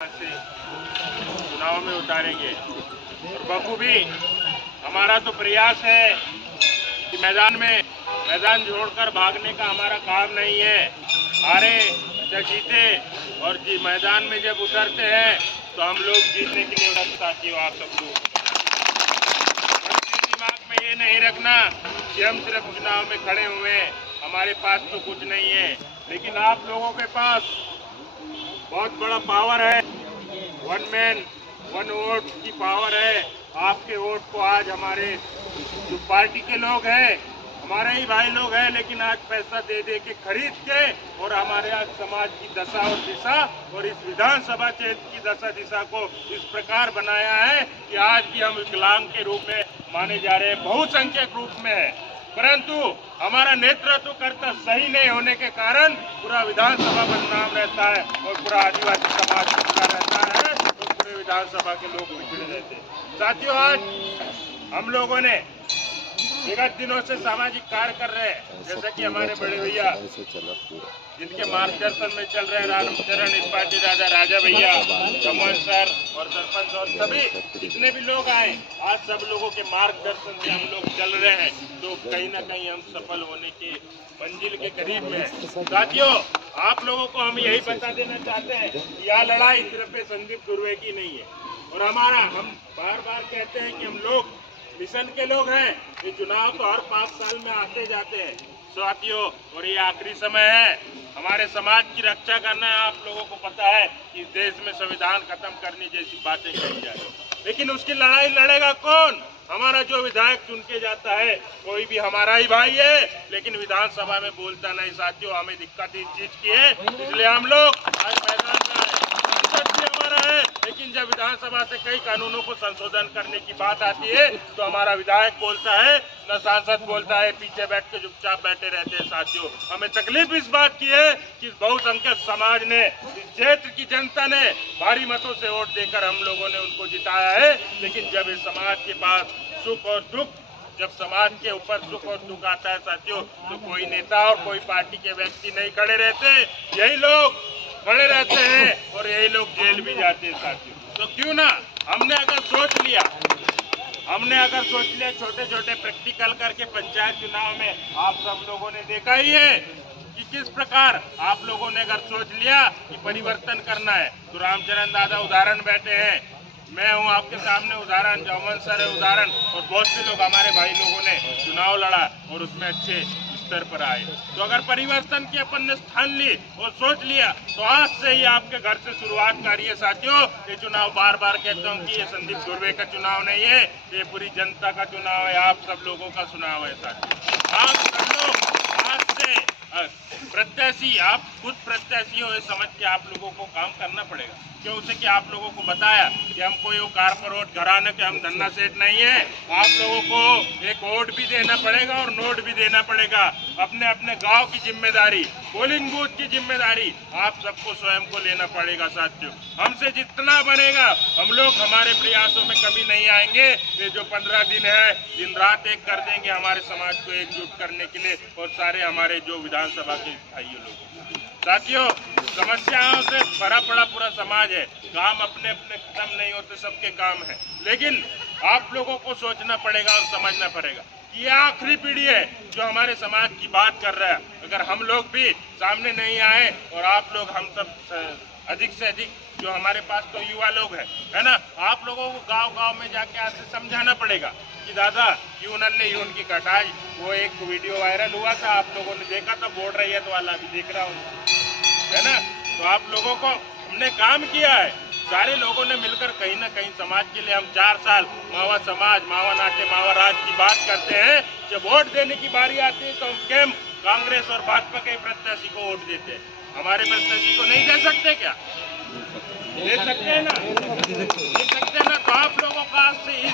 से चुनाव में उतारेंगे और बखूबी हमारा तो प्रयास है कि मैदान छोड़कर भागने का हमारा काम नहीं है। हारे या जीते और मैदान में जब उतरते हैं तो हम लोग जीतने के लिए साथियों आप सब लोग दिमाग में ये नहीं रखना कि हम सिर्फ चुनाव में खड़े हुए हैं, हमारे पास तो कुछ नहीं है, लेकिन आप लोगों के पास बहुत बड़ा पावर है। वन मैन वन वोट की पावर है। आपके वोट को आज हमारे जो पार्टी के लोग हैं, हमारे ही भाई लोग हैं, लेकिन आज पैसा दे दे के खरीद के और हमारे आज समाज की दशा और दिशा और इस विधानसभा क्षेत्र की दशा दिशा को इस प्रकार बनाया है कि आज भी हम विकलांग के रूप में माने जा रहे हैं, बहुसंख्यक रूप में है, परंतु हमारा नेतृत्व करता सही नहीं होने के कारण पूरा विधानसभा बदनाम रहता है और पूरा आदिवासी समाज पिछड़ा रहता है और पूरे विधानसभा के लोग पिछड़े रहते हैं। साथियों, आज हम लोगों ने विगत दिनों से सामाजिक कार्य कर रहे हैं, जैसा कि हमारे बड़े भैया जिनके मार्गदर्शन में चल रहे हैं, रामचरण त्रिपाठी दादा, राजा भैया, चमन सर और सरपंच और सभी जितने भी लोग आए, आज सब लोगों के मार्गदर्शन से हम लोग चल रहे हैं, तो कहीं ना कहीं हम सफल होने के मंजिल के करीब में हैं। साथियों, आप लोगों को हम यही बता देना चाहते हैं कि यह लड़ाई सिर्फ संदीप दुर्वे की नहीं है और हम बार बार कहते हैं कि हम लोग मिशन के लोग हैं। ये चुनाव तो हर 5 साल में आते जाते हैं साथियों, और ये आखिरी समय है, हमारे समाज की रक्षा करना है। आप लोगों को पता है कि इस देश में संविधान खत्म करने जैसी बातें कही जाए, लेकिन उसकी लड़ाई लड़ेगा कौन? हमारा जो विधायक चुन के जाता है, कोई भी हमारा ही भाई है, लेकिन विधानसभा में बोलता नहीं। साथियों, हमें दिक्कत इस चीज की है, इसलिए हम लोग आज मैदान में आए। हमारा है, लेकिन जब विधानसभा से कई कानूनों को संशोधन करने की बात आती है तो हमारा विधायक बोलता है, न सांसद बोलता है, पीछे बैठ के चुपचाप बैठे रहते हैं। साथियों, हमें तकलीफ इस बात की है कि बहुसंख्यक समाज ने, इस क्षेत्र की जनता ने भारी मतों से वोट देकर हम लोगों ने उनको जिताया है, लेकिन जब इस समाज के पास सुख और दुख, जब समाज के ऊपर सुख और दुख आता है साथियों, तो कोई नेता और कोई पार्टी के व्यक्ति नहीं खड़े रहते, यही लोग खड़े रहते हैं और यही लोग जेल भी जाते हैं। साथियों, तो क्यों ना हमने अगर सोच लिया छोटे छोटे प्रैक्टिकल करके पंचायत चुनाव में आप सब लोगों ने देखा ही है कि किस प्रकार आप लोगों ने अगर सोच लिया कि परिवर्तन करना है, तो रामचरण दादा उदाहरण बैठे हैं, मैं हूं आपके सामने उदाहरण, जौमन सर है उदाहरण, और बहुत से लोग हमारे भाई लोगों ने चुनाव लड़ा और उसमें अच्छे स्तर पर आए। तो अगर परिवर्तन की अपन ने स्थान ली और सोच लिया, तो आज से ही आपके घर से शुरुआत करिए। साथियों, ये चुनाव बार बार कहता हूँ कि ये संदीप दुर्वे का चुनाव नहीं है, ये पूरी जनता का चुनाव है, आप सब लोगों का चुनाव है। साथियों, आप सब लोग आज से प्रत्याशी, आप खुद प्रत्याशी हो, ये समझ के आप लोगों को काम करना पड़ेगा। क्यों? उसे कि आप लोगों को बताया कि हम कोई कारपोरेट घराने के हम धन्ना सेठ नहीं है। आप लोगों को एक वोट भी देना पड़ेगा और नोट भी देना पड़ेगा। अपने अपने गांव की जिम्मेदारी, पोलिंग बूथ की जिम्मेदारी आप सबको स्वयं को लेना पड़ेगा। साथियों, हमसे जितना बनेगा हम लोग, हमारे प्रयासों में कमी नहीं आएंगे। ये जो 15 दिन है, दिन रात एक कर देंगे हमारे समाज को एकजुट करने के लिए और सारे हमारे जो विधानसभा के भाइयों लोग। साथियों, समस्याओं से भरा पड़ा पूरा समाज है, काम अपने अपने खत्म नहीं होते, सबके काम है, लेकिन आप लोगों को सोचना पड़ेगा और समझना पड़ेगा कि ये आखिरी पीढ़ी है जो हमारे समाज की बात कर रहा है। अगर हम लोग भी सामने नहीं आए और आप लोग, हम सब अधिक से अधिक, जो हमारे पास तो युवा लोग हैं, है ना, आप लोगों को गांव गांव में जाके आज से समझाना पड़ेगा कि दादा यून की कटाई, वो एक वीडियो वायरल हुआ था, आप लोगों ने देखा था, बोल रैयत वाला, भी देख रहा हूँ, है ना। तो आप लोगों को हमने काम किया है, सारे लोगों ने मिलकर कहीं ना कहीं समाज के लिए। हम 4 साल मावा समाज, मावा नाट्य, मावा राज की बात करते हैं, जब वोट देने की बारी आती है तो हम केम कांग्रेस और भाजपा के प्रत्याशी को वोट देते हैं, हमारे प्रत्याशी को नहीं दे सकते क्या? दे सकते हैं ना, दे सकते हैं ना। तो आप लोगों का आज से इस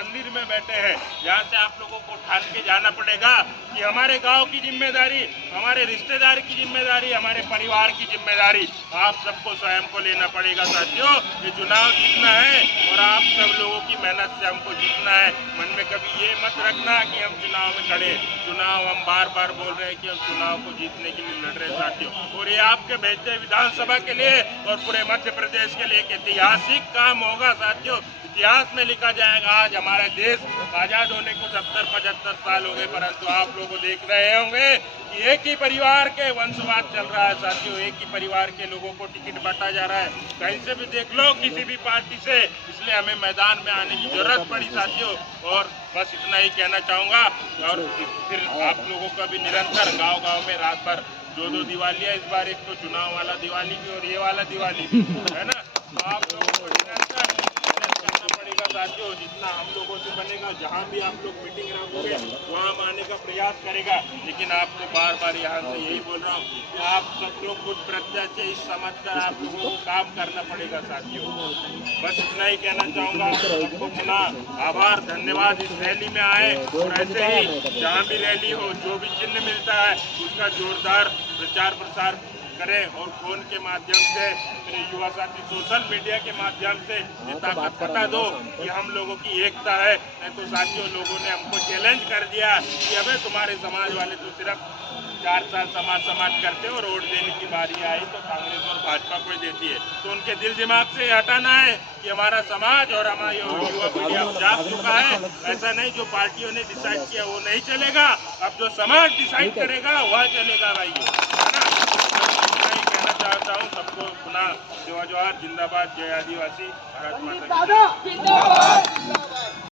मंदिर में बैठे हैं। यहाँ से आप लोगों को ठान के जाना पड़ेगा कि हमारे गांव की जिम्मेदारी, हमारे रिश्तेदार की जिम्मेदारी, हमारे परिवार की जिम्मेदारी आप सबको स्वयं को लेना पड़ेगा। साथियों, ये चुनाव जीतना है और आप सब लोगों की मेहनत से हमको जीतना है। मन में कभी ये मत रखना कि हम चुनाव में खड़े, चुनाव हम बार बार बोल रहे हैं कि हम चुनाव को जीतने के लिए लड़ रहे हैं साथियों। और ये आपके बेहतर विधानसभा के लिए और पूरे मध्य प्रदेश के लिए एक ऐतिहासिक काम होगा साथियों। इतिहास में लिखा जाएगा। आज हमारे देश आजाद होने को 70-75 साल हो गए, परंतु आप लोग देख रहे होंगे कि एक ही परिवार के वंशवाद चल रहा है साथियों। एक ही परिवार के लोगों को टिकट बांटा जा रहा है, कहीं से भी देख लो, किसी भी पार्टी से। इसलिए हमें मैदान में आने की जरूरत पड़ी साथियों। और बस इतना ही कहना चाहूँगा। और फिर आप लोगों का भी निरंतर गाँव-गाँव में रात भर 2-2 दिवाली है इस बार, एक तो चुनाव वाला दिवाली भी और ये वाला दिवाली भी, है ना। तो आप लोगों को निरंतर मेहनत करना पड़ेगा साथियों। जितना हम लोगों से बनेगा, जहाँ भी आप लोग मीटिंग रखोगे वहाँ आने का प्रयास करेगा। लेकिन आपको बार बार यहाँ से यही बोल रहा हूँ कि आप सब लोग खुद प्रत्यक्ष इस समझ कर आप लोगों को काम करना पड़ेगा साथियों। बस इतना ही कहना चाहूँगा। सबको पुनः आभार, धन्यवाद। इस रैली में आए और ऐसे ही जहाँ भी रैली हो, जो भी चिन्ह मिलता है उसका जोरदार प्रचार प्रसार करें और फोन के माध्यम से, मेरे युवा साथी सोशल मीडिया के माध्यम से ये ताकत बता दो कि हम लोगों की एकता है। नहीं तो साथियों, लोगों ने हमको चैलेंज कर दिया कि अबे तुम्हारे समाज वाले तो सिर्फ 4 साल समाज करते हो और वोट देने की बारी आई तो कांग्रेस और भाजपा को ही देती है। तो उनके दिल दिमाग से हटाना है कि हमारा समाज और हमारा युवा पीढ़ी जाग चुका है। ऐसा नहीं जो पार्टियों ने डिसाइड किया वो नहीं चलेगा, अब जो समाज डिसाइड करेगा वह चलेगा भाई, है ना। कहना चाहता हूँ सबको पुनः जोहार, जिंदाबाद, जय आदिवासी, भारत माता की जय।